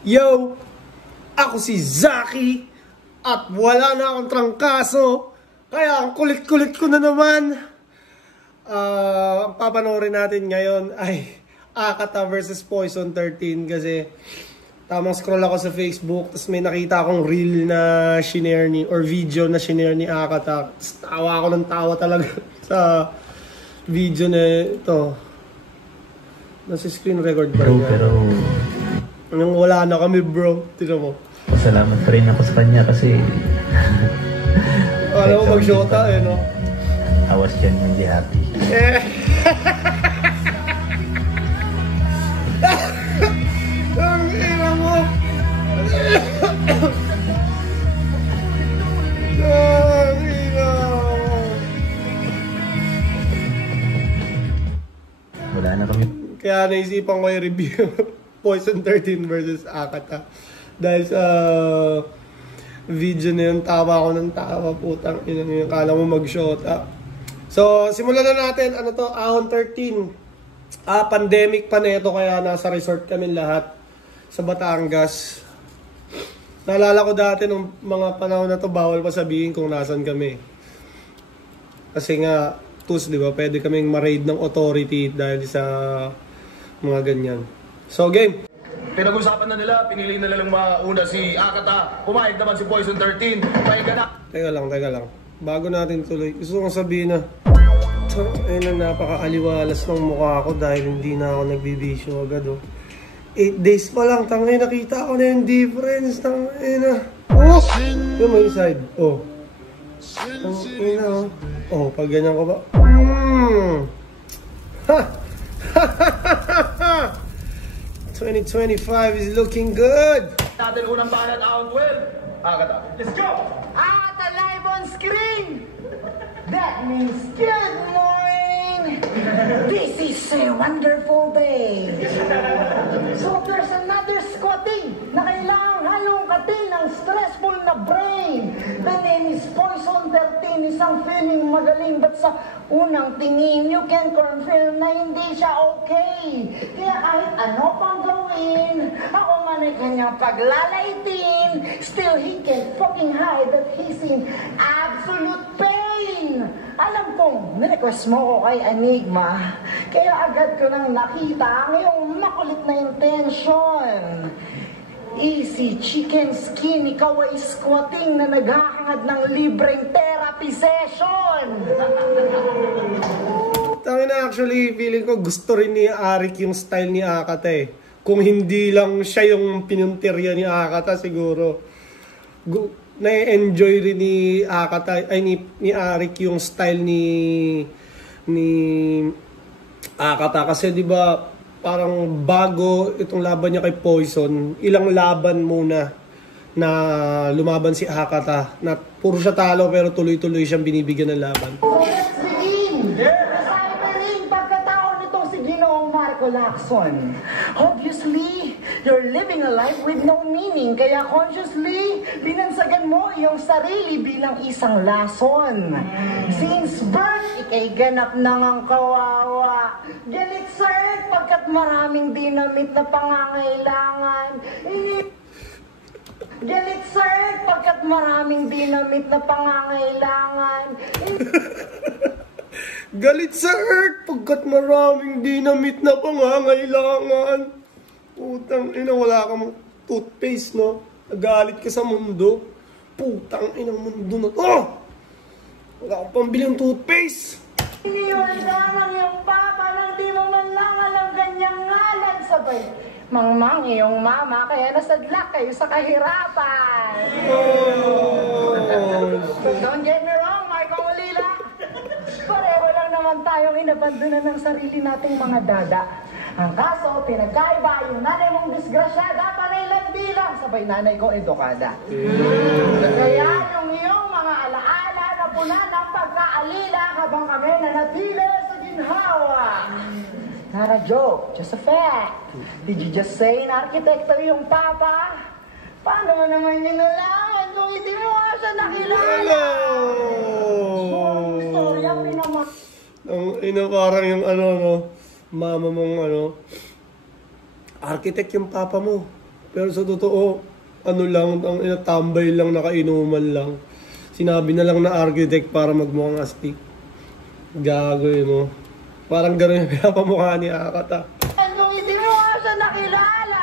Yo! Ako si Zaki at wala na akong trangkaso, kaya ang kulit-kulit ko na naman. Ang papanoorin natin ngayon ay Akata vs Poison 13 kasi tamang scroll ako sa Facebook tapos may nakita akong reel na shinare ni or video na shinare ni Akata. Tawa ako ng tawa talaga sa video na ito. Nasa screen record ba niya? Pero nung wala na kami bro, tignan mo. Salamat pa rin ako sa kanya kasi alam mo mag-shota eh no? I was genuinely happy. Ang ina mo! Ang ina mo! Wala na kami. Kaya naisipan ko yung review Poison 13 versus Akata. Dahil sa video na yun, tawa ako ng tawa, putang ina yun. Kala mo mag-shota. So, simulan na natin. Ano to? Ahon 13. Pandemic pa na ito, kaya nasa resort kami lahat sa Batangas. Naalala ko dati nung mga panahon na to, bawal pa sabihin kung nasan kami. Kasi nga, di ba? Pwede kaming ma-raid ng authority dahil sa mga ganyan. So, game! Pinag-usapan na nila, pinili na lang mauna si Akata. Pumayag naman si Poison 13. Pahinga na. Teka lang. Bago natin tuloy, gusto kong sabihin na napaka-aliwalas ng mukha ko dahil hindi na ako nagbibisyo agad. 8 days pa lang, tangay nakita ko na yung difference. Tangay na. Oh! Yung may side. Oh. Tangay na. Oh, pag ganyan ko ba? Ha! 2025 is looking good! Natin unang banat out well. Akata, let's go! Akata live on screen! That means good morning! This is a wonderful day! So there's another squatting na kailangang halongkatin ng stressful na brain. The name is Poison 13, isang feeling magaling but sa unang tingin, you can confirm na hindi siya okay. Kaya kahit ano pang gawin, ako man ay kanyang paglalaitin, still he can fucking hide that he's in absolute pain. Alam kong, nirequest mo ko kay Enigma, kaya agad ko nang nakita ang iyong makulit na intention. Easy chicken skin, ikaw ay squatting na naghahangad ng libreng therapy session. Tangina, actually, feeling ko gusto rin ni Arik yung style ni Akata eh. Kung hindi lang siya yung pinuntirya ni Akata, siguro na-enjoy rin ni Akata, ay ni Arik yung style ni Akata. Kasi di ba parang bago itong laban niya kay Poison, ilang laban muna na lumaban si Akata. Na puro siya talo pero tuloy-tuloy siyang binibigyan ng laban. Let's begin! Deciphering pagkatao nitong si Ginoong Marco Lacson. Obviously, you're living a life with no meaning, kaya consciously, binansagan mo iyong sarili bilang isang lason. Since birth, ikay ganap nang ang kawawa. Galit sa earth pagkat maraming dinamit na pangangailangan. Galit sa earth pagkat maraming dinamit na pangangailangan. Galit sa earth pagkat maraming dinamit na pangangailangan. Putang ina, wala kang toothpaste, no? Nagalit ka sa mundo. Putang ina, mundo na to. Wala kang pambilang toothpaste. Iniyorda ng iyong papa nang di mo man lang alam ganyang ngalan sabay. Mangmang iyong mama kaya nasadlak kayo sa kahirapan. Don't get me wrong, Marco Molina. Pareho lang naman tayong inabandonan ng sarili nating mga dada. Ang kaso, pinagkaiba yung nanay mong disgrasyada, panay landi lang, sabay nanay ko edukada. Kaya yung iyong mga alaala na puna ng pagkaalila habang kami nanatili sa ginhawa. Not a joke, just a fact. Did you just say na arkitekto yung papa? Paano mo naman yun nalaman kung hindi mo nga siya nakilala? Storya, pinama... Ang ina, parang yung ano, no? Mama mong ano, architect yung papa mo. Pero sa totoo, ano lang, ang inatambay lang, nakainuman lang. Sinabi na lang na architect para magmukhang astig. Gagawin mo. Parang gano'n yung pinapamukha ni Akata. Kung hindi mo nga siya nakilala.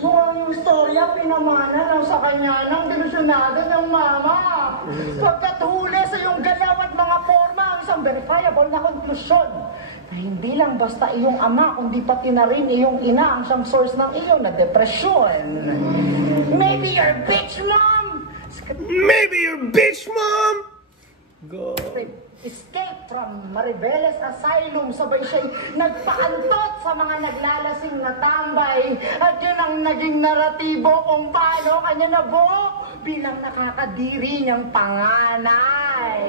Mukhang yung storya pinamana lang sa kanya ng delusyonado ng mama. Pagkat huli sa iyong galaw at mga forma ang isang verifiable na konklusyon na hindi lang basta iyong ama, kundi pati na rin iyong ina ang siyang source ng iyong na depresyon. Maybe your bitch mom! Maybe your bitch mom! Go. Escape from Maribeles Asylum, sabay siya'y nagpaantot sa mga naglalasing na tambay. At yun ang naging naratibo kung paano kanya nabuo bilang nakakadiri niyang panganay.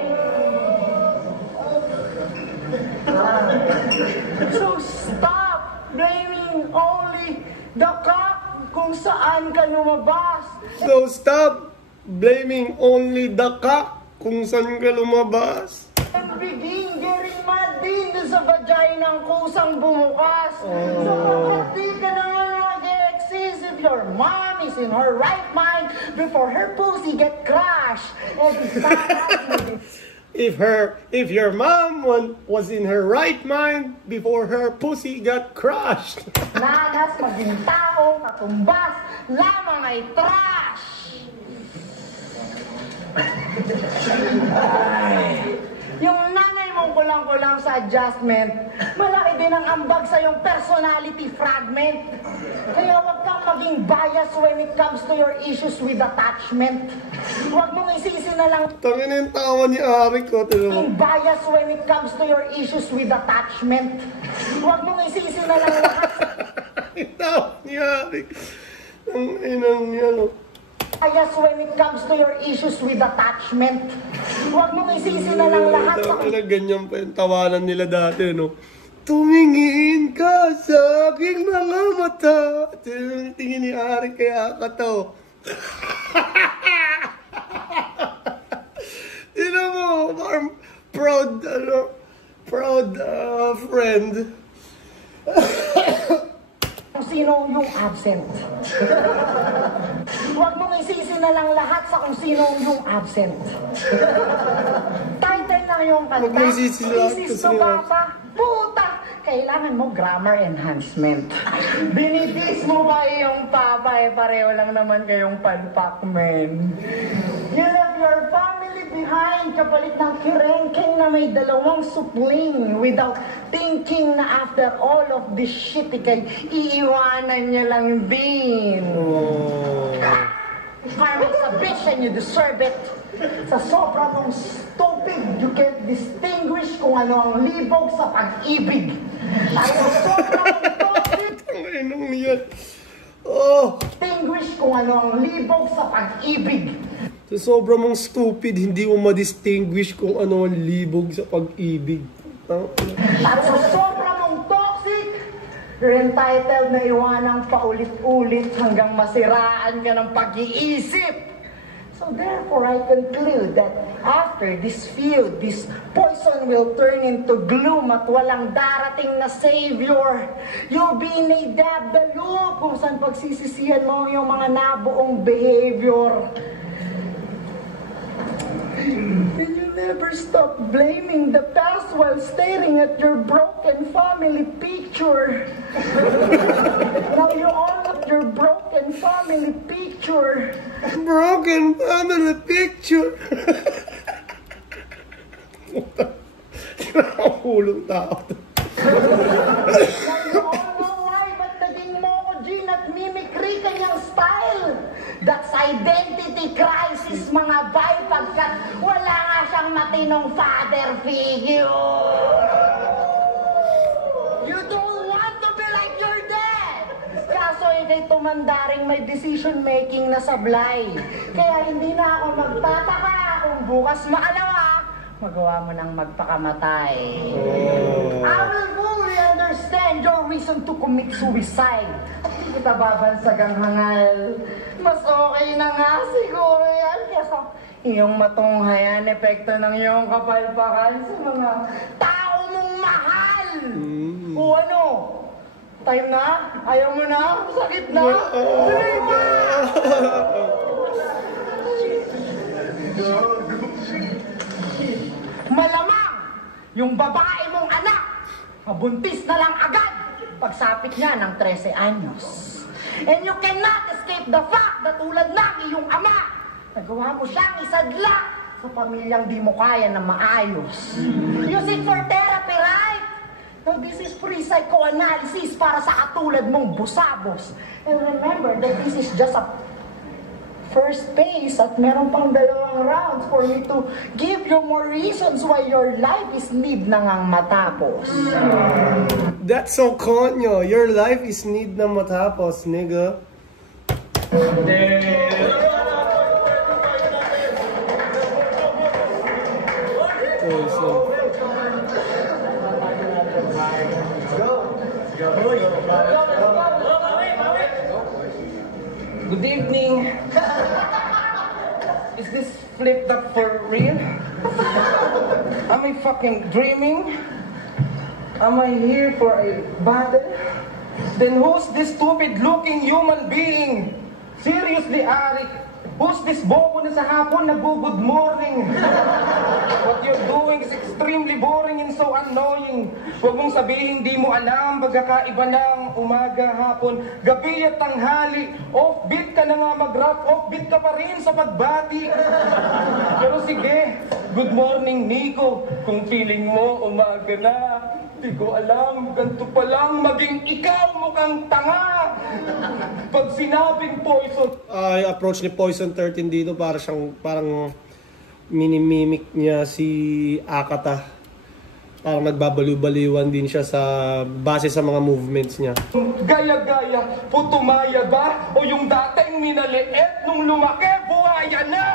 So stop blaming only the cop kung saan ka lumabas. So stop blaming only the cock kung saan ka lumabas. And begin getting mad din dun sa vagina ng kusang bumukas. So kapag di ka naman mag-exist if your mom is in her right mind before her pussy get crushed. If your mom was in her right mind before her pussy got crushed. Nanas maging tao, katumbas, lamang ay trash. Yung nanay mong kulang-kulang sa adjustment, malaki din ang ambag sa yung personality fragment. Kaya huwag kang maging biased when it comes to your issues with attachment. Huwag mong isisi na lang Tangin yung tawa ni Ari ko. maging biased when it comes to your issues with attachment. Huwag mong isisi na lang lahat Yung tawa ni Ari. Ang inang yan. biased when it comes to your issues with attachment. Huwag mong isisi na lang lahat sa Ganyan pa yung tawanan nila dati, no? Tumingin ka sa aking mga mata. Ito yung tingin ni Ari kay Akata. Tignan mo, parang proud friend. kung sino yung absent. Huwag mong isisi na lang lahat sa kung sino yung absent. Title na yung kanta. Huwag mong isisi lahat Thesis kung to sino. Papa. Puta! Kailangan mo grammar enhancement. Binitis mo ba yung papa? Pareho lang naman kayong palpak, men. You left your family behind kapalit ng kirengking na may 2 supling without thinking na after all of this shit, ikay iiwanan niya lang din. Karma's a bitch and you deserve it. Sa sobra mong stupid, you can't distinguish kung ano ang libog sa pag-ibig. At sa sobra mong toxic, Anong yan? Oh! distinguish kung ano ang libog sa pag-ibig. Sa sobra mong stupid, hindi mo ma-distinguish kung ano ang libog sa pag-ibig. At sa sobra mong toxic, you're entitled na iwanang paulit-ulit hanggang masiraan ka ng pag-iisip. So therefore, I conclude that after this feud, this poison will turn into gloom at walang darating na savior. You'll be in a dab-the-loop kung saan pagsisisihan mo yung mga nabuong behavior. And you never stop blaming the past while staring at your broken family picture. Now you all of your broken family picture. Broken family picture! Hulong tao. Now you all know why ba't naging Moco Jean at mimicry kanyang style. That's identity crisis, mga bay, pagkat wala nga siyang matinong father figure. You don't want to be like your dad. Kaso ikay tumandaring may decision-making na sablay. Kaya hindi na ako magtataka kung bukas maalawa, magawa mo nang magpakamatay. I will fully understand your reason to commit suicide. At hindi kita babansagang hangal. Mas okay na nga siguro yan kesa iyong matunghayan epekto ng iyong kapalpakan sa mga tao mong mahal. O ano? Time na? Ayaw mo na? Sakit na? Malamang yung babae mong anak, mabuntis na lang agad pagsapit niya ng 13 anyos. And you cannot escape the fact na tulad ng iyong ama, nagawa mo siyang isadla sa pamilyang di mo kaya na maayos. Use it for therapy, right? Now, this is free psychoanalysis para sa katulad mong busabos. And remember that this is just a first phase at meron pang 2 rounds for me to give you more reasons why your life is need na ngang matapos. That's so konyo. Your life is need na matapos, nigga. Good evening. Is this flipped up for real? Am I fucking dreaming? Am I here for a battle? Then who's this stupid-looking human being? Seriously, Arik? Who's this bobo na sa hapon nag-good morning? What you're doing is extremely boring and so annoying. Huwag mong sabihin di mo alam, pagkakaiba ng umaga, hapon, gabi at tanghali. Offbeat ka na nga mag-rap, offbeat ka pa rin sa pagbati. Pero sige, good morning Nico. Kung feeling mo umaga na, di ko alam, ganito pa lang, maging ikaw mukhang tanga. Pag sinabing Poison, Yung approach ni Poison 13 dito parang minimimic niya si Akata. Parang nagbabaliw-baliwan din siya sa base sa mga movements niya. gaya-gaya, putumaya ba? O yung dating minaliit nung lumaki, buhaya na!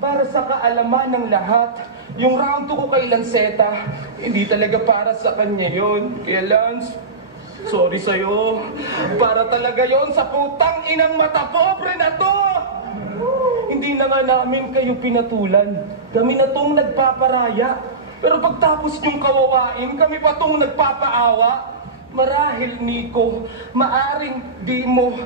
Para sa kaalaman ng lahat, yung round 2 ko kay Lanceta, hindi talaga para sa kanya yun. Kaya Lance, sorry sa'yo. Para talaga yon sa putang inang mata pobre na to! Hindi na nga namin kayo pinatulan. Kami na tong nagpaparaya. Pero pagtapos yung kawawain, kami pa tong nagpapaawa. Marahil, Nico, maaring di mo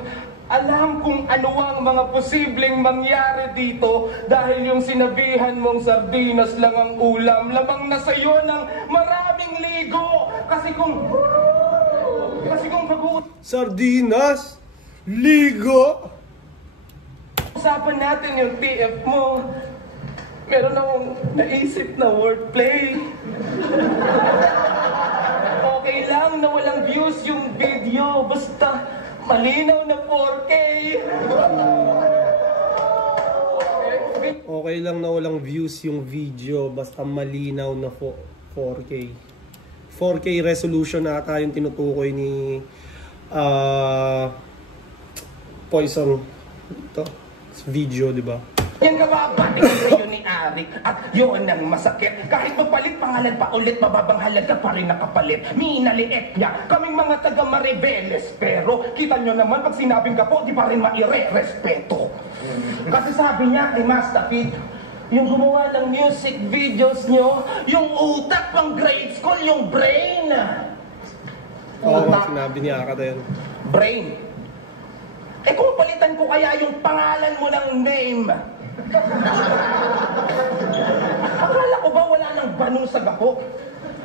alam kung ano ang mga posibleng mangyari dito dahil yung sinabihan mong sardinas lang ang ulam, lamang na sa'yo ng maraming ligo. Kasi kung Sardinas? Ligo? usapan natin yung TF mo, meron akong naisip na wordplay. Okay lang na walang views yung video, basta malinaw na 4K. Okay lang na walang views yung video, basta malinaw na 4K. 4K resolution na ata yung tinutukoy ni Poison. Ito, video, di ba? Yan kababati ko yun ni Arik at yun ang masakit. Kahit magpalit pangalan pa ulit, mababang halaga pa rin nakapalit. Minaliit niya, kaming mga taga Maribeles. Pero kita nyo naman, pag sinabing ka po, di pa rin maire-respeto. Kasi sabi niya kay Mastafid, yung gumawa ng music videos nyo, yung utak pang grade school, yung brain. Oo, sinabi ni Akata yun. Brain. Eh kung palitan ko kaya yung pangalan mo ng name, akala ko ba wala nang banong sa gapo?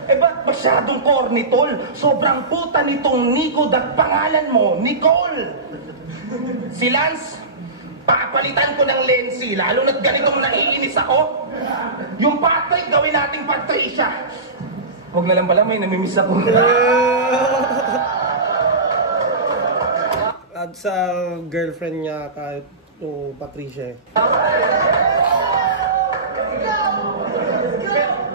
Eh ba't masyadong corny tol? Sobrang puta nitong Nico dat pangalan mo, Nicole. Si Lance, papalitan ko ng Lency, lalo na't ganitong naiinis ako. Yung Patrick, gawin nating Patricia. Huwag na lang pala, may namimiss ako. At sa girlfriend niya tayo, yung Patricia.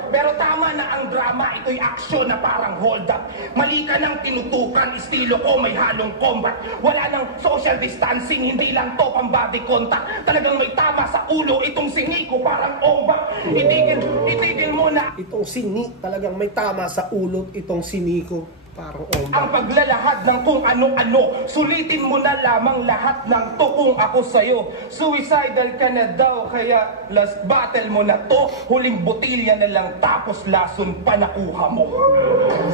Pero tama na ang drama, ito'y aksyon na parang hold up. Mali ka ng tinutukan, estilo ko may halong combat. Wala nang social distancing, hindi lang to pang body contact. Talagang may tama sa ulo, itong singi ko parang ombak. Itigil mo na. Itong sini, talagang may tama sa ulo itong sini ko. Parang Ang ombak. paglalahad ng kung ano-ano, sulitin mo na lamang lahat ng to kung ako sa'yo. Suicidal ka na daw, kaya last battle mo na to, huling botilya na lang tapos lason pa nakuha mo.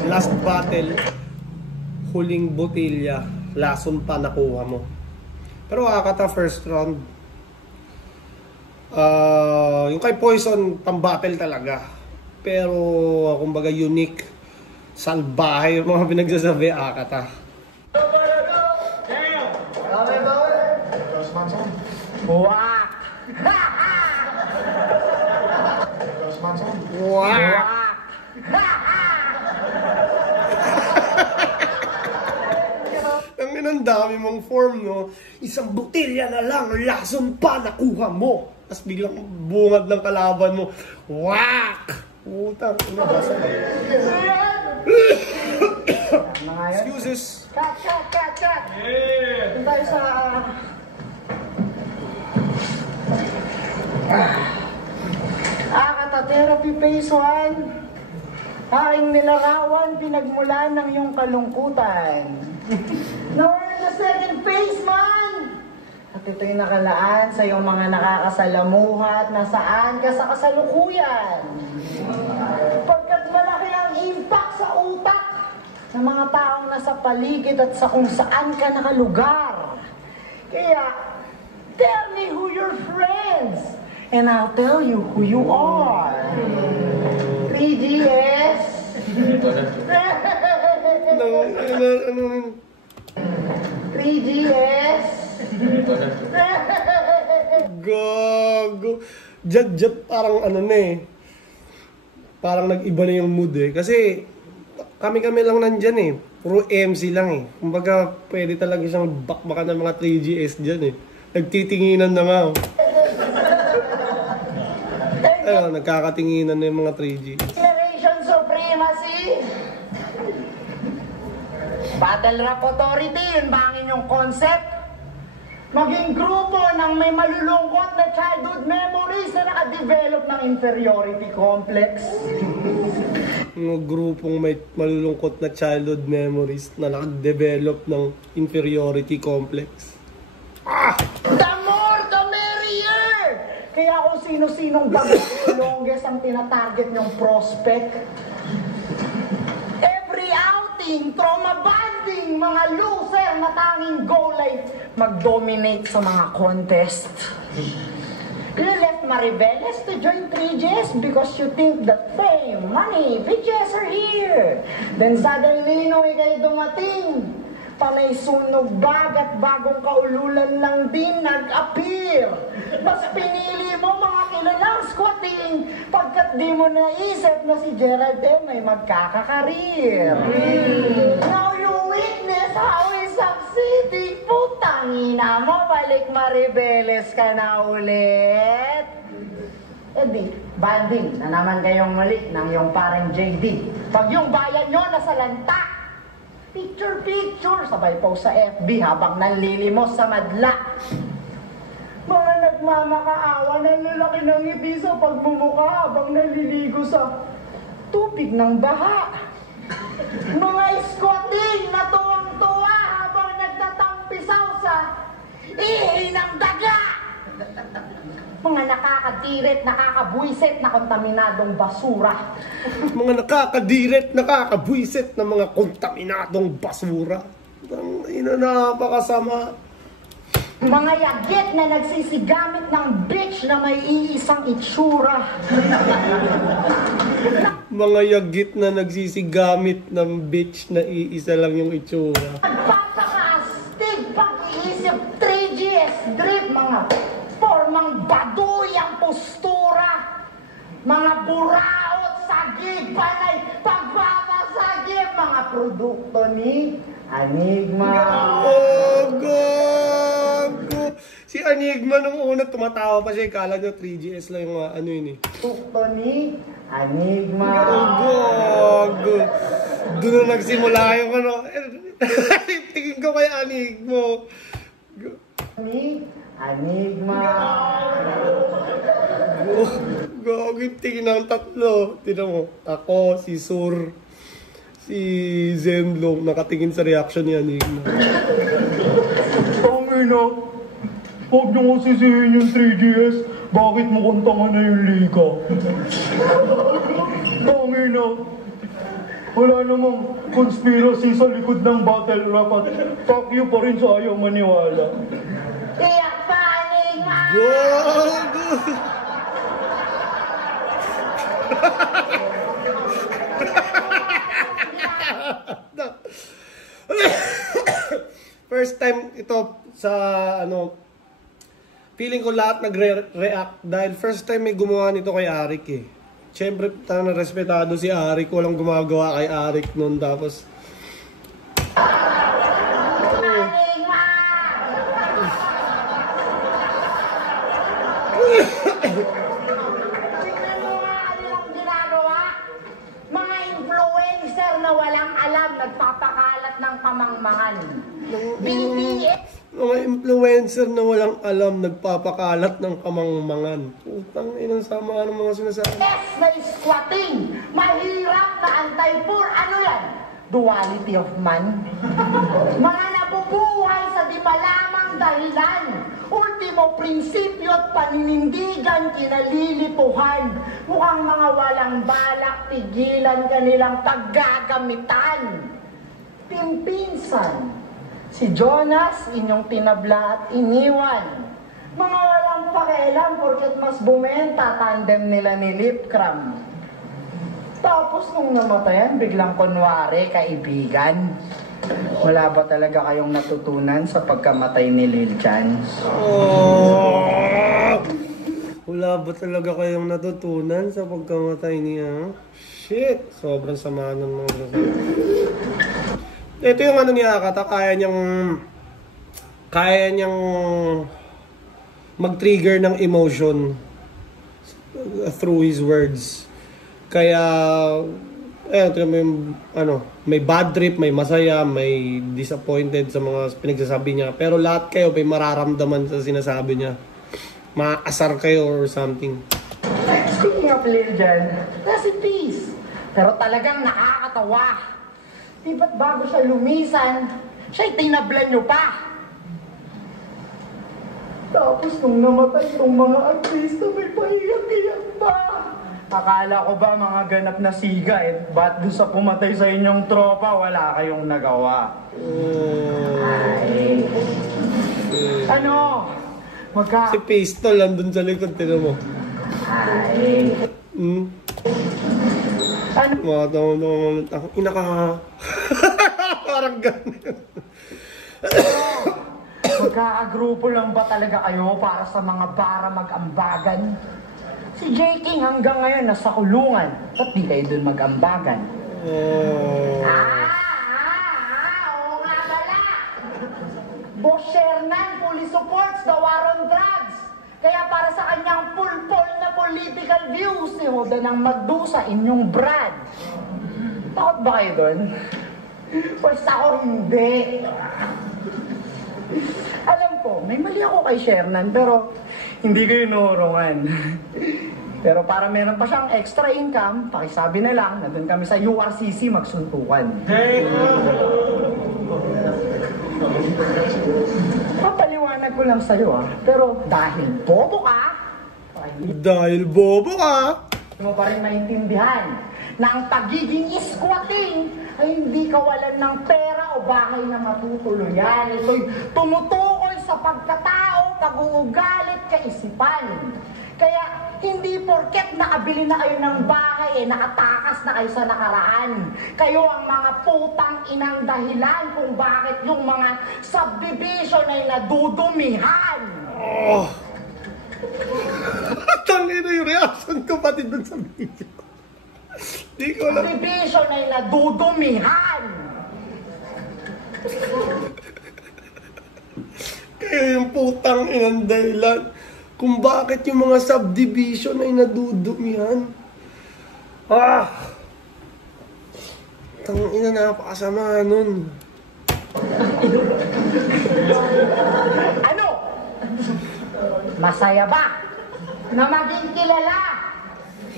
Last battle, huling botilya, lason pa nakuha mo. Pero Akata first round. Yung kay Poison, pang-battle talaga. Pero, kumbaga unique, salbahe yung mga pinagsasabi, Akata. Wak! Wow! Ang dami mong form, no? Isang botilya na lang, lason pa nakuha mo. Tapos biglang bungad ng kalaban mo. Wak! Utang, ano ba sa excuses. Cut! Doon tayo sa... Akata Therapy Phase 1. Aking nilarawan, pinagmulan ng iyong kalungkutan. Now we're in the second phase, man! At ito'y nakalaan sa iyong mga nakakasalamuha at nasaan ka sa kasalukuyan. Pagkat malaki ang impact sa utak ng mga taong nasa paligid at sa kung saan ka nakalugar. Kaya, tell me who your friends, and I'll tell you who you are. 3GS. Ano? 3GS. Gago. Jad, parang ano na eh. Parang nag-iba na yung mood eh. Kasi, kami lang nandyan eh. Puro MC lang eh. Kumbaga, pwede talaga siyang bakbakan ng mga 3GS dyan eh. Nagtitinginan na nga. Ayun, nagkakatinginan na yung mga 3GS. Generation Supremacy. Battle Rap Authority, yun ba ang inyong concept? Maging grupo ng may malulungkot na childhood memories na nakadevelop ng inferiority complex. Mga grupong may malulungkot na childhood memories na nakadevelop ng inferiority complex. The more, the merrier! Kaya kung sino-sinong bagong longest ang tinatarget nyong prospect, every outing, trauma bonding, mga loser na tanging goal ay mag-dominate sa mga contest. You left Maribeles to join 3GS because you think that fame, money, bitches are here. Then suddenly, no, ikay dumating. Panay sunog bag at bagong kaululan lang din nag-appear. Mas pinili mo mga kilalang squatting pagkat di mo naisip na si Gerald may magkakakarir. Now you witness how he's succeeding. Putangina mo, balik Maribeles ka na ulit. Eh di, banding na naman kayong mali ng yung parang JD. Pag yung bayan nyo nasa lanta, picture, sabay post sa FB habang nanlilimos sa madla. Mga nagmamakaawa na lalaki ng ngiti sa pagmumukha habang naliligo sa tubig ng baha. Mga squatting na tuwang-tuwa habang nagtatampisaw sa ihi ng daga. Mga nakakadiret, nakakabuisit na kontaminadong basura. Mga nakakadiret, nakakabwisit na mga kontaminadong basura. Ang ina, napakasama. Mga yagit na nagsisigamit ng bitch na may iisang itsura. Mga yagit na nagsisigamit ng bitch na iisa lang yung itsura. Nagpapakaastig pag-iisip 3GS drip, mga formang baduy ang postura. Mga buraot sa panay pagpapasagip, mga produkto ni Enigma. Oh, gago! Si Enigma nung una tumatawa pa siya, kala nyo 3GS lang yung ano yun eh. Produkto ni Enigma. Oh, gago! Doon na nagsimula yung ano. Tingin ko kay Enigma. Ni Enigma. Gago, tingin ng tatlo. Tingnan mo, ako, si Sur, si Zenlong, nakatingin sa reaction ni Enigma. Tangina, huwag niyo ko sisihin yung 3GS. Bakit mo kantangan na yung liga? Tangina, Wala namang conspiracy sa likod ng battle rap at fuck you pa rin sa ayaw maniwala. Tiyak pa, Enigma! Go! First time ito sa feeling ko lahat nagre-react dahil first time may gumawa nito kay Arik eh. Siyempre, na respetado si Arik. Walang gumagawa kay Arik noon. Tapos, Enigma! Tingnan mo nga ano yung ginagawa. Mga influencer na walang alam, nagpapakalat ng kamangmangan. BTS! mga influencer na walang alam, nagpapakalat ng kamangmangan. Putang inang sama ng mga sinasabi. May squatting, mahirap na anti-poor, ano yan? Duality of man. Mga nabubuhay sa di malamang dahilan. Ultimo prinsipyo at paninindigan kinalilipuhan. Mukhang mga walang balak, tigilan kanilang paggagamitan. Pimpinsan. Si Jonas, inyong tinabla at iniwan. Mga walang pakialam porket mas bumenta tandem nila ni Lipcram. Tapos nung namatayan, biglang kunwari, kaibigan. Wala ba talaga kayong natutunan sa pagkamatay ni Lil Chan? Oh! Wala ba talaga kayong natutunan sa pagkamatay niya? Shit! Sobrang sama ng mga sinasabi. Ito yung ano ni Akata, kaya niyang mag-trigger ng emotion through his words. Kaya, may bad trip, may masaya, may disappointed sa mga pinagsasabi niya. Pero lahat kayo may mararamdaman sa sinasabi niya. Maasar kayo or something. Speaking of Lil Jan, rest in peace. Pero talagang nakakatawa. Di ba't bago siya lumisan, siya'y tinablan niyo pa? Tapos nung namatay itong mga artista, may paiyak-iyak pa. Akala ko ba mga ganap na siga ba't doon sa pumatay sa inyong tropa, wala kayong nagawa? Ay. Ano? Si Pistol nandun sa likod, tinan mo. Ay. Ano? Ina ka. Parang ganun. Magkakagrupo lang ba talaga kayo para sa mga bara mag-ambagan? Si J. King hanggang ngayon nasa kulungan. Ba't di kayo dun mag-ambagan? Oo nga pala. Boss Shernan fully supports the war on drugs. Kaya para sa kanyang pulpol na political views, si Hoda ng magdusa inyong Brad. Takot ba kayo doon? Pues ako hindi. Alam ko, may mali ako kay Shernan, pero hindi ko inuurungan. Pero para meron pa siyang extra income, pakisabi na lang, nandun kami sa URCC magsuntukan. Papaliwanag ko lang sa'yo pero dahil bobo ka, hindi mo pa rin maintindihan na ang pagiging squatting ay hindi kawalan ng pera o bahay na matutuluyan. Ito'y tumutukoy sa pagkatao, pag-uugalit, kaisipan. Kaya hindi porket nakabili na kayo ng bahay, nakatakas na kayo sa nakaraan. Kayo ang mga putang inang dahilan kung bakit yung mga subdivision ay nadudumihan. Oh. Tangin na yung reaction ko pati dun sa video. Di ko alam. Subdivision ay nadudumihan. Kayo yung putang inang dahilan kung bakit yung mga subdivision ay nadudumihan. Tangina, napakasama nun. Ano? Masaya ba na maging kilala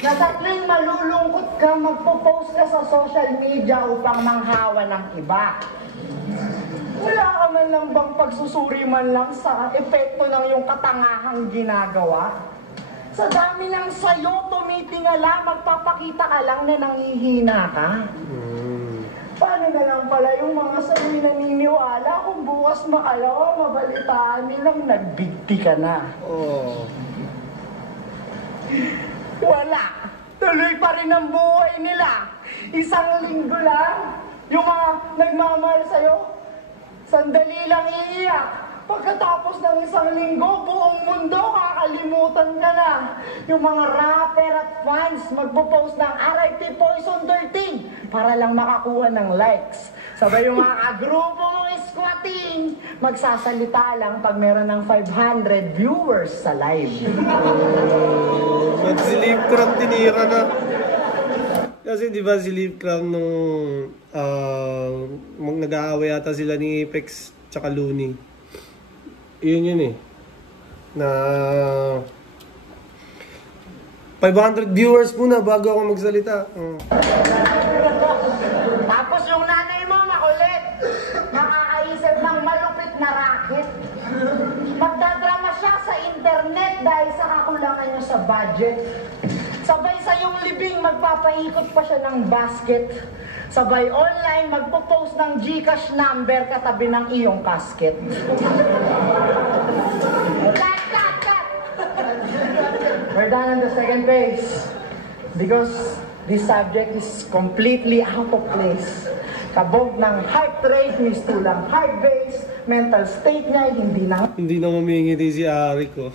na sa tuwing malulungkot ka, magpo-post ka sa social media upang manghawa ng iba? Wala ka man lang bang pagsusuri man lang sa epekto ng iyong katangahang ginagawa? Sa dami ng sayo, tumitingala, magpapakita ka lang na nangihina ka. Paano na lang pala yung mga sabi naniniwala kung bukas maalaw, mabalitaan nilang nagbigti ka na? Oh. Wala! Tuloy pa rin ang buhay nila! Isang linggo lang, yung mga nagmamahal sa'yo, sandali lang iiyak. Pagkatapos ng isang linggo, buong mundo kakalimutan ka na. Yung mga rapper at fans magpo-post ng RIP Poison 13 para lang makakuha ng likes. Sabay yung mga grupo mong squatting, magsasalita lang pag meron ng 500 viewers sa live. Si Liv Cram tinira na. Kasi di ba si Liv Cram nung nag-aaway yata sila ni Apex tsaka Looney. Yun eh. Na 500 viewers muna bago ako magsalita. Tapos yung nanay mo makulit, nakakaisip ng malupit na racket. Magdadrama siya sa internet dahil sa kakulangan niya sa budget. Sabay sa yung libing, magpapaikot pa siya ng basket. Sabay online, magpo-post ng GCash number katabi ng iyong casket. Cut! We're done on the second page. Because this subject is completely out of place. Kabog ng heart rate, mistulang heart base, mental state niya, hindi na... Hindi na mamingiti si Ari ko.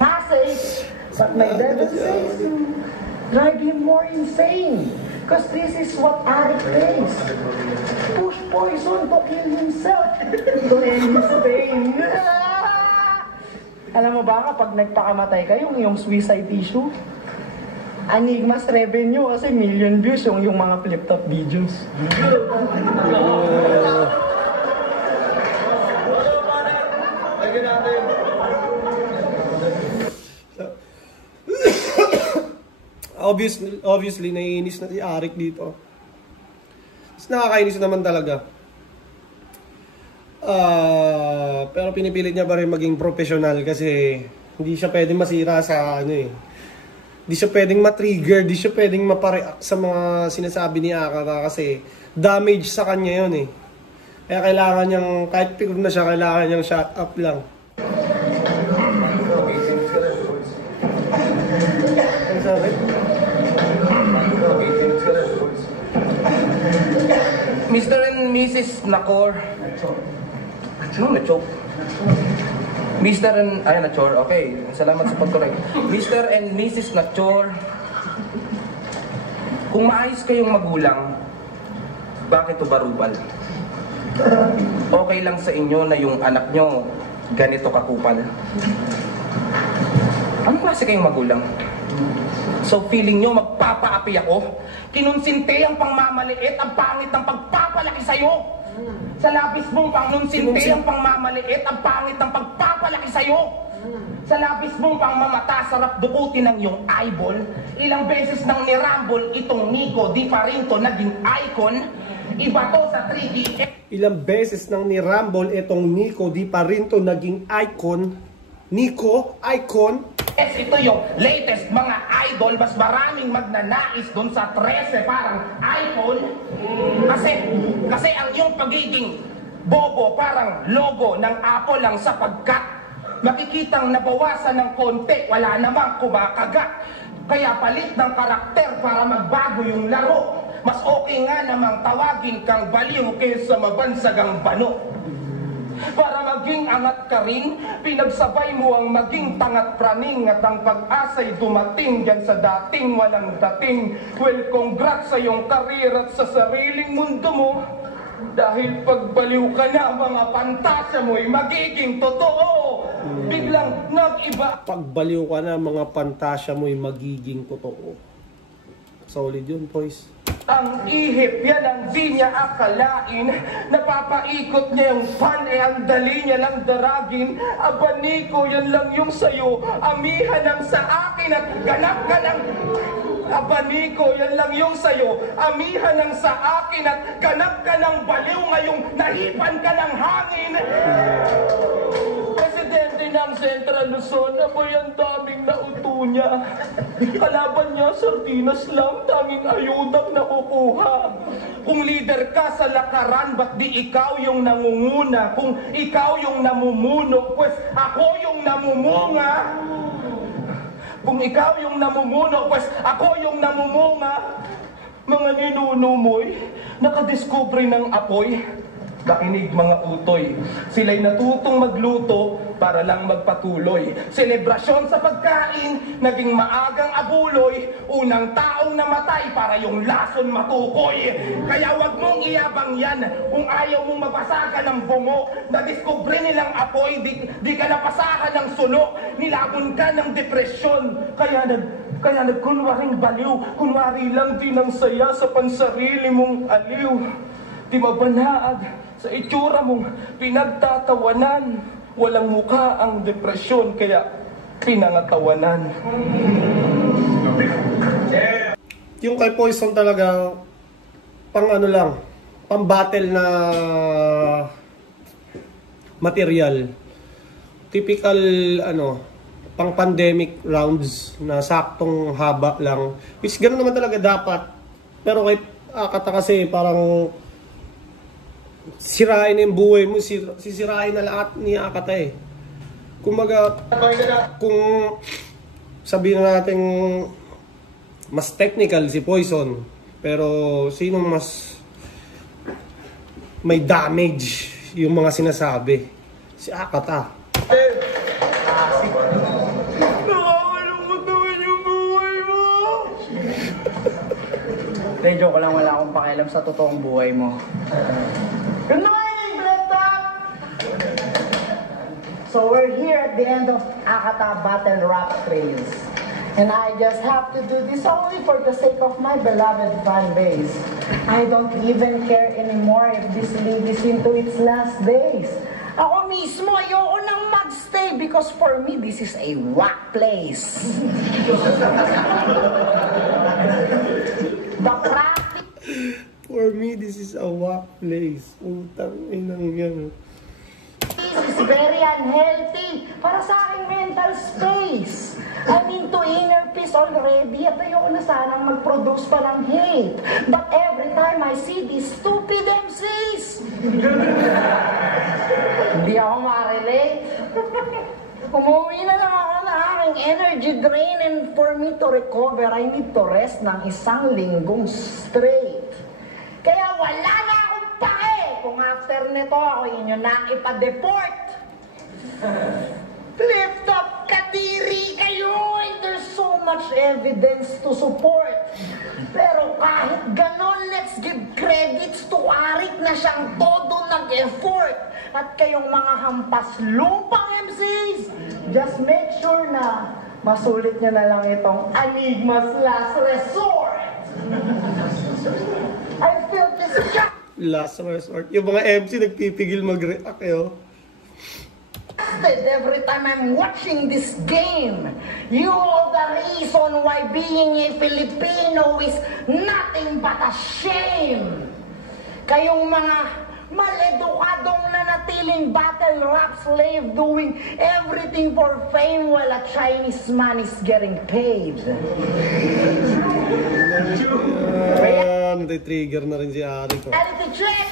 Passage, but my devil says to drive him more insane. Because this is what Arik thinks. Push poison to kill himself. To end his pain. Alam mo ba kapag nagpakamatay ka, yung suicide issue, Enigma's revenue kasi million views yung mga flip-top videos. Obviously, naiinis na si Arik dito. Mas nakakainis naman talaga. Pero pinipilit niya pa rin maging professional kasi hindi siya pwedeng masira sa ano eh. Hindi siya pwedeng matrigger, hindi siya pwedeng mapareact sa mga sinasabi ni Akata kasi damage sa kanya yun eh. Kaya kailangan niyang, kahit pigod na siya, kailangan niyang shut up lang. Ang sabi? Mr. and Mrs. Nakor. Ano na-choke? Mr. and... Ay, Nachor. Okay. Salamat sa pag-correct. Mr. and Mrs. Nachor. Kung maayos kayong magulang, bakit ubarubal? Okay lang sa inyo na yung anak nyo ganito kakupal. Anong klase kayong magulang? So feeling nyo magpapaapi ako? Kinonsinte ang pangmamaliit, ang pangit ng pagpapalaki sa'yo. Sa labis mong pangnonsinte ang pangmamaliit, ang pangit ng pagpapalaki sa'yo. Sa labis mong pangmamata, sarap dukutin ng iyong eyeball. Ilang beses nang nirambol itong Nico, di pa rin to naging icon. Iba to sa 3D. Ilang beses nang nirambol itong Nico, di pa rin to naging icon. Nico, icon. Yes, ito yung latest mga idol. Mas maraming magnanais dun sa 13 parang iPhone. Kasi ang iyong pagiging bobo parang logo ng Apple lang sapagkat makikitang nabawasan ng konti, wala namang kumakagat. Kaya palit ng karakter para magbago yung laro. Mas okay nga namang tawagin kang baliw kaysa mabansagang bano. Para maging angat ka rin, pinagsabay mo ang maging tangat praning at ang pag-asa'y dumating yan sa dating walang dating. Well, congrats sa iyong karir at sa sariling mundo mo. Dahil pagbaliw ka na, mga pantasya mo'y magiging totoo. Biglang nag-iba. Pagbaliw ka na, mga pantasya mo'y magiging totoo. Solid yun, boys. Ang ihip yan ang di niya akalain. Napapaikot niya yung fan ang dali niya lang daragin. Aba Nico, yan lang yung sayo. Amihan ang sa akin at ganap ka ng... Aba Nico, yan lang yung sayo. Amihan ang sa akin at ganap ka ng baliw ngayong nahipan ka ng hangin. Presidente ng Central Luzon, aboy ang daming nauto. laro niya. Kalaban niya, sardinas lang, tanging ayudang nakukuha. Kung leader ka sa lakaran, ba't di ikaw yung nangunguna? Kung ikaw yung namumuno, pues ako yung namumunga. Kung ikaw yung namumuno, pues ako yung namumunga. Mga ninuno mo'y nakadiskubre ng apoy. Nakinig mga utoy, sila'y natutong magluto para lang magpatuloy. Selebrasyon sa pagkain, naging maagang abuloy. Unang taong namatay para yung lason matukoy. Kaya wag mong iyabang yan kung ayaw mong mapasakan ng bungo. Nadiskubre nilang apoy, di ka napasahan ng sulo. Nilabon ka ng depresyon. Kaya nagkunwaring baliw. Kunwari lang din ang saya sa pansarili mong aliw. Di mabanaag sa itsura mong pinagtatawanan. Walang mukha ang depresyon, kaya pinangatawanan. Yung kay Poison talaga, pang ano lang, pang battle na material. Typical, pang pandemic rounds na saktong haba lang. Which gano'n naman talaga dapat. Pero kay Akata kasi parang sirain na yung buhay mo, sisirain na lahat ni Akata eh. Kumbaga, kung sabihin natin mas technical si Poison, pero sino mas may damage yung mga sinasabi? Si Akata. Nakakalungkot naman yung buhay mo! Joke lang, wala akong pakialam sa totoong buhay mo. Good morning, Blendtop! So we're here at the end of Akata Battle Rap Craze. And I just have to do this only for the sake of my beloved fan base. I don't even care anymore if this league is into its last days. Ako mismo, ayoko nang magstay because for me, this is a whack place. The practice... For me, this is a whack place. Utang inang yan. is very unhealthy para sa aking mental space. I'm into inner peace already at ayoko na sanang mag-produce pa ng hate. But every time I see these stupid MCs, hindi ako ma-relate. Umuwi na lang ako na aking energy drain and for me to recover, I need to rest ng isang linggong straight. Kaya wala na akong pake kung after nito ako inyo na ipa-deport. Lift up, kadiri kayo, and there's so much evidence to support. Pero kahit ganon, let's give credits to Arik na siyang todo nag-effort. At kayong mga hampas lupang MCs, just make sure na masulit nyo na lang itong Enigma's Last Resort. I feel disgusted. Last resort. Yung mga MC nagpipigil mag-react eh, oh. Every time I'm watching this game, you are the reason why being a Filipino is nothing but a shame. Kayong mga maledukadong nanatiling battle rap slave doing everything for fame while a Chinese man is getting paid. Nati-trigger na rin si Ari ko. Reality check!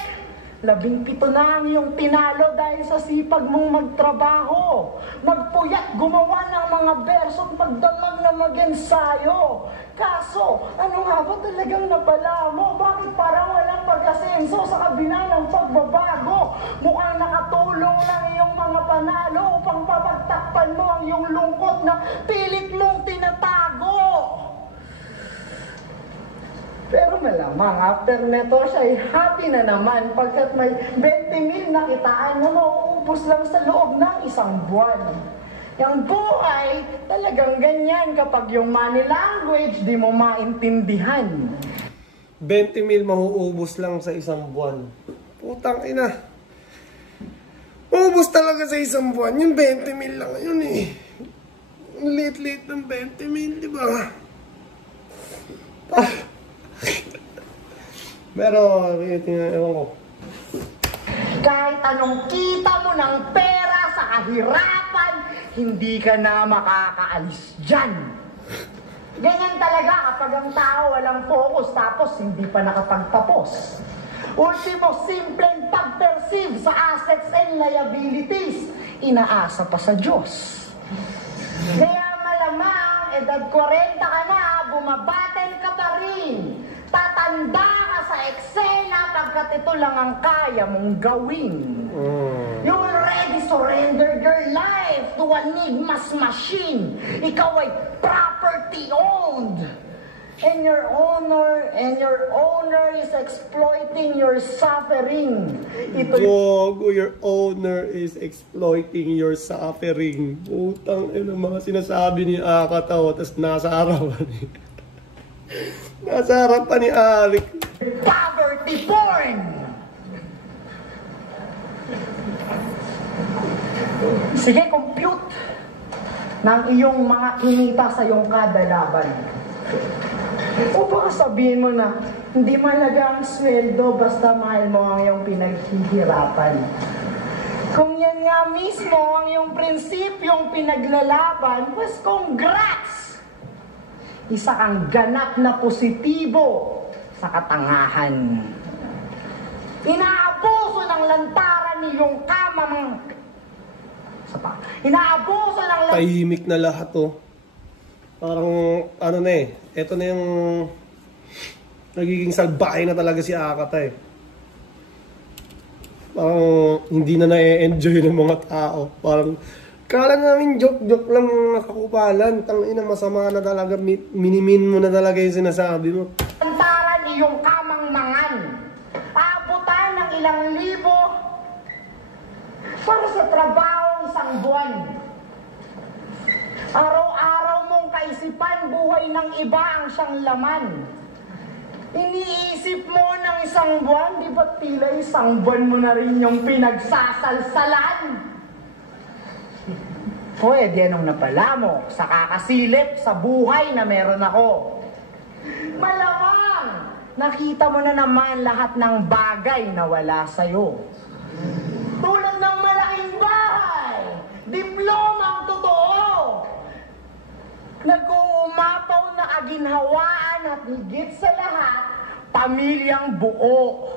17 na ang iyong tinalo dahil sa sipag mong magtrabaho. Magpuyat, gumawa ng mga verso at magdamag na mag-ensayo. Kaso, ano nga ba talagang napala mo? Bakit parang walang pag-asenso sa kabila ng pagbabago? Mukhang nakatulong lang iyong mga panalo upang papagtakpan mo ang iyong lungkot na pilit mong tinatago. Pero malamang, after neto siya ay happy na naman pagkat may 20,000 na kitaan na mauubos lang sa loob ng isang buwan. Yung buhay, talagang ganyan kapag yung money language di mo maintindihan. 20,000 mauubos lang sa isang buwan. Putang ina. Maubos talaga sa isang buwan. Yung 20,000 lang yun eh. Late-late ng 20,000, di ba? Pero, ewan ko. Kahit anong kita mo ng pera sa kahirapan, hindi ka na makakaalis dyan. Ganyan talaga kapag ang tao walang focus tapos hindi pa nakapagtapos. Ultimo, simpleng pag-perceive sa assets and liabilities. Inaasa pa sa Diyos. Kaya malamang, edad 40 ka na, bumabatel ka pa rin. Tatanda ka sa eksena pagkat ito lang ang kaya mong gawin. You already surrendered your life to Enigma's machine. Ikaw ay property owned. And your owner is exploiting your suffering. Gogo, your owner is exploiting your suffering. Putang ina, mga sinasabi ni Akataw, tapos nasa harapan ni nasa harapan ni Arik. Poverty porn! Sige, compute ng iyong mga kinita sa iyong kada laban. O baka sabihin mo na, hindi mahalaga ang sweldo basta mahal mo ang iyong pinaghihirapan. Kung yan nga mismo ang iyong prinsipyong pinaglalaban, pues congrats! Isa kang ganap na positibo sa katangahan. Inaabuso ng lantaran ni iyong kamang... Inaabuso ng lantaran... Tahimik na lahat, oh. Parang, ano na eh, eto na yung nagiging salbahe na talaga si Akata eh. Parang hindi na na-enjoy ng mga tao. Parang, kala namin joke-joke lang yung nakakupalan. Tangina, masama na talaga, minimin mo na talaga yung sinasabi mo. Lantaran iyong kamang mangan. Aabutan ng ilang libo para sa trabaho isang buwan. Araw-araw mong kaisipan, buhay ng iba ang siyang laman. Iniisip mo ng isang buwan, di ba tila isang buwan mo na rin yung pinagsasalsalan? Pwede anong napala mo sa kakasilip sa buhay na meron ako. Malamang, nakita mo na naman lahat ng bagay na wala sa'yo. Tulad ng malaking bahay, diploma ang totoo. Nag-uumapaw na aginhawaan at higit sa lahat, pamilyang buo.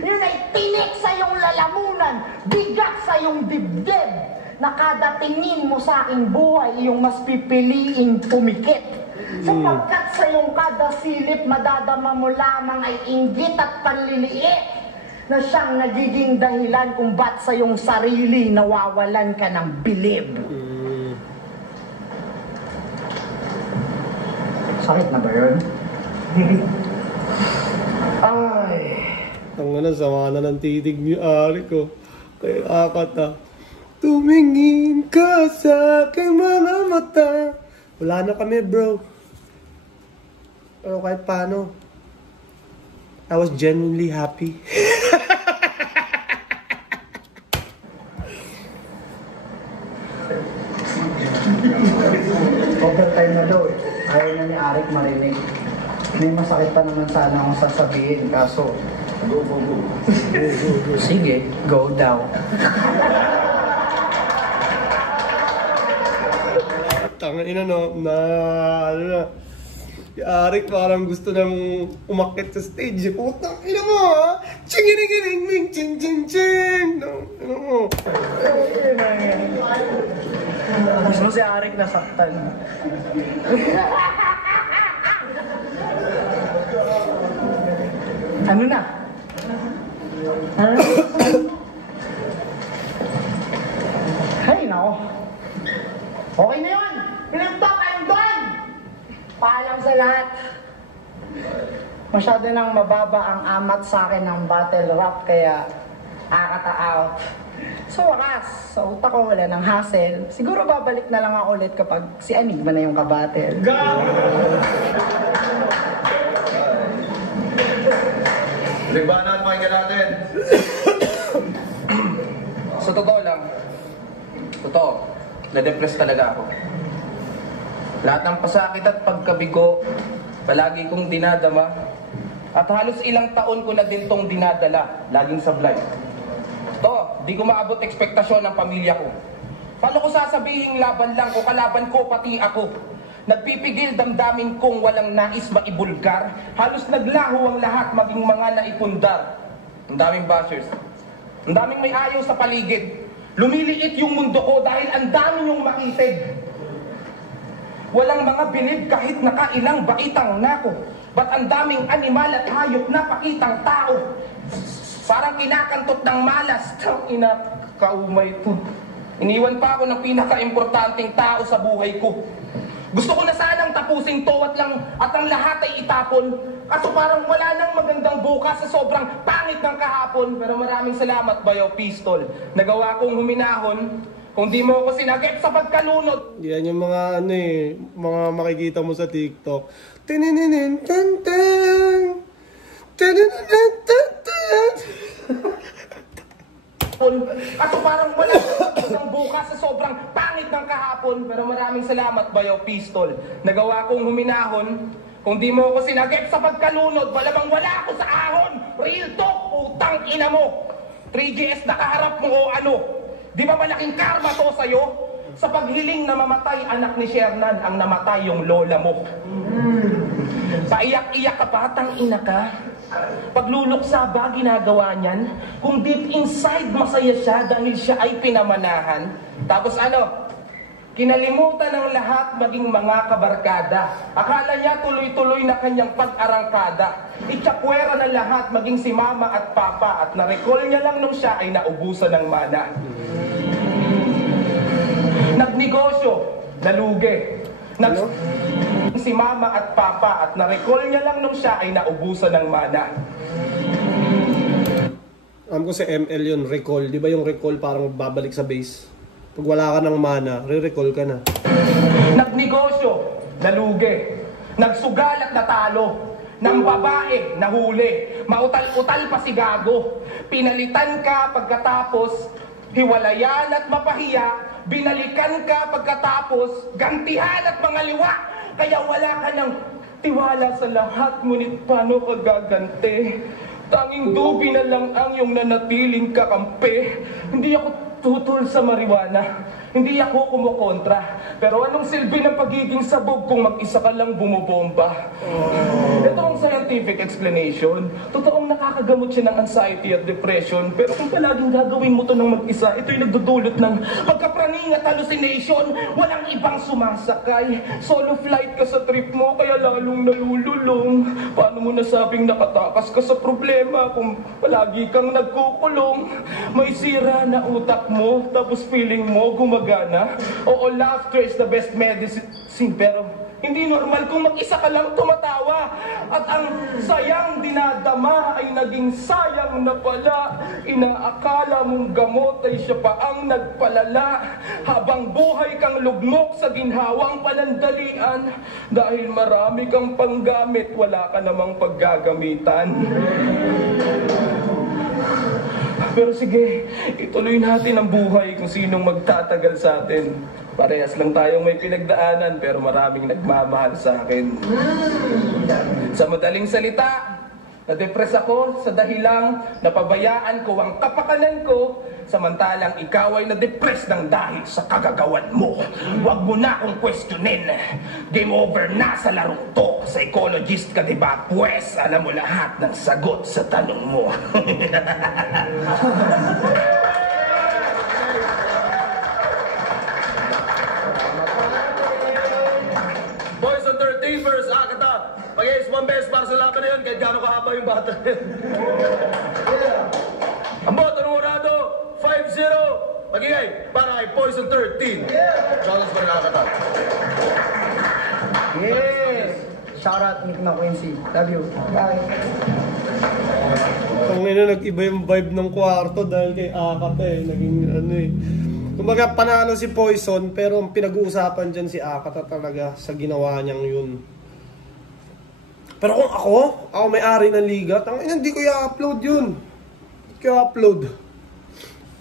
Yun ay tinik sa iyong lalamunan, bigat sa iyong dibdib, na kada tingin mo sa aking buhay, iyong mas pipiliing pumikit. Sapagkat sa iyong kada silip, madadama mo lamang ay inggit at panliliit, na siyang nagiging dahilan kung ba't sa iyong sarili nawawalan ka ng bilib. Sakit na ba yun? Ay. Ang ano, sama na ng titig ni Arik ko. Kay Akata. Tumingin ka sa aking mga mata. Wala na kami, bro. Pero kahit paano, I was genuinely happy. Overtime na daw eh. Ayaw na ni Arik marinig. May masakit pa naman sana akong sasabihin, kaso... Go. Sige, go daw. Tangina no, ano na. Si Arik parang gusto nang umakyat sa stage. Putang ina mo ha! Chinginigining, ching. Ano mo? Gusto si Arik nasaktan. Ano na? Hay nako. Okay na yun! Pinagtok, I'm done! Paalam sa lahat. Masyado nang mababa ang amat sa akin ng battle rap, kaya Akata out. So wakas, sa utak ko wala ng hassle. Siguro babalik na lang ako ulit kapag si Enigma na yung kabattle. Libanan, pakinggan natin. Sa totoo lang, na-depress talaga ako. Lahat ng pasakit at pagkabigo, palagi kong dinadama. At halos ilang taon ko na din tong dinadala, laging sablay. Di ko maabot ekspektasyon ng pamilya ko. Paano ko sasabihin laban lang o kalaban ko pati ako? Nagpipigil damdamin kong walang nais maibulgar. Halos naglaho ang lahat, maging mga naipundar. Ang daming bashers. Ang daming may ayaw sa paligid. Lumiliit yung mundo ko dahil ang dami yung makitid. Walang mga bilib kahit nakailang baitang nako. Ba't ang daming animal at hayop na pakitang tao? Parang kinakantot ng malas. Tang ina, kaumay to. Iniwan pa ako ng pinaka-importanting tao sa buhay ko. Gusto ko na sanang tapusin to at ang lahat ay itapon. Kaso parang wala nang magandang bukas sa sobrang pangit ng kahapon. Pero maraming salamat, Bayaw Pistol. Nagawa kong huminahon. Kung di mo ako sinagip sa pagkalunod. Yan yung mga mga makikita mo sa TikTok. Tininin tan tan. Tininin tan tan. Kaso parang wala nang bukas sa sobrang pangit ng kahapon. Pero maraming salamat, Bayaw Pistol. Nagawa kong huminahon. Kung di mo ako sinagip sa pagkalunod, malamang wala ako sa ahon. Real talk, utang ina mo. 3GS nakaharap mo o ano? Di ba malaking karma to sa'yo? Sa paghiling na mamatay anak ni Shernan, ang namatay yung lola mo. Paiyak-iyak ka pa, tang ina ka. Pagluluksa ba ginagawa niyan? Kung deep inside masaya siya dahil siya ay pinamanahan. Tapos ano? Kinalimutan ng lahat maging mga kabarkada. Akala niya tuloy-tuloy na kanyang pag-arangkada. Itsakwera ng lahat maging si mama at papa. At na-recall niya lang nung siya ay naubusan ng mana. Nagnegosyo, nalugi. Si mama at papa at na-recall niya lang nung siya ay naubusan ng mana. Alam ko si ML yun, recall. Di ba yung recall parang babalik sa base? Pag wala ka ng mana, re-recall ka na. Nagnegosyo, nalugi. Nagsugal at natalo. Ng babae, nahuli. Mautal-utal pa si gago. Pinalitan ka pagkatapos, hiwalayan at mapahiya. Binalikan ka pagkatapos, gantihan at mangaliwa. Kaya wala ka ng tiwala sa lahat, ngunit paano ka gaganti? Tanging dubi na lang ang iyong nanatiling kakampi. Hindi ako tutol sa marijuana. Hindi ako kumukontra. Pero anong silbi ng pagiging sabog kung mag-isa ka lang bumobomba? Ito ang scientific explanation. Totoong nakakagamot siya ng anxiety at depression. Pero kung palaging gagawin mo to ng mag-isa, ito'y nagdudulot ng pagkapraning at hallucination. Walang ibang sumasakay. Solo flight ka sa trip mo, kaya lalong nalululong. Paano mo nasabing nakatakas ka sa problema kung palagi kang nagkukulong? May sira na utak mo, tapos feeling mo gumagana. Oo, laughter is the best medicine, pero hindi normal kung mag-isa ka lang tumatawa. At ang sayang dinadama ay naging sayang na pala. Inaakala mong gamot ay siya pa ang nagpalala. Habang buhay kang lugmok sa ginhawang panandalian. Dahil marami kang panggamit, wala ka namang paggagamitan. Pero sige, ituloy natin ang buhay kung sinong magtatagal sa atin. Parehas lang tayong may pinagdaanan, pero maraming nagmamahal sa akin. Sa madaling salita, na-depress ako sa dahilang napabayaan ko ang kapakanan ko, samantalang ikaw ay na-depress ng dahil sa kagagawan mo. Huwag mo na akong questionin. Game over na sa larong to. Psychologist ka diba? Pwes, alam mo lahat ng sagot sa tanong mo. Boys on 13 versus Akata. Pag-ace one best para sa laban na yun, kahit gano'ng kahaba yung bata na yun. Ang boto ng Urado, 5-0. Magigay para kay Poison 13. Shoutout pa rin Akata. Yes! Shoutout Nick McQuincy. Love you. Bye. Kung nag-iba yung vibe ng kwarto dahil kay Akata naging Kumbaga panalo si Poison, pero ang pinag-uusapan dyan si Akata talaga sa ginawa niyang yun. Pero kung ako may-ari ng liga, hindi ko i-upload yun. Hindi ko i-upload.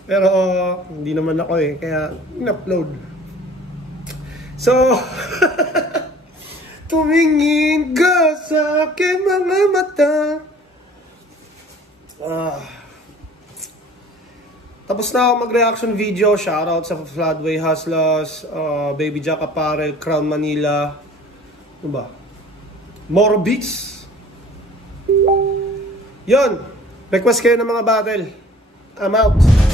Pero hindi naman ako kaya in-upload. So, tumingin ka sa aking mga mata. Tapos na ako mag-reaction video. Shoutout sa Floodway Hustlers, Baby Jack Apparel, Crown Manila, Ano ba? Moro Beats. Yon. Request kayo ng mga battle. I'm out.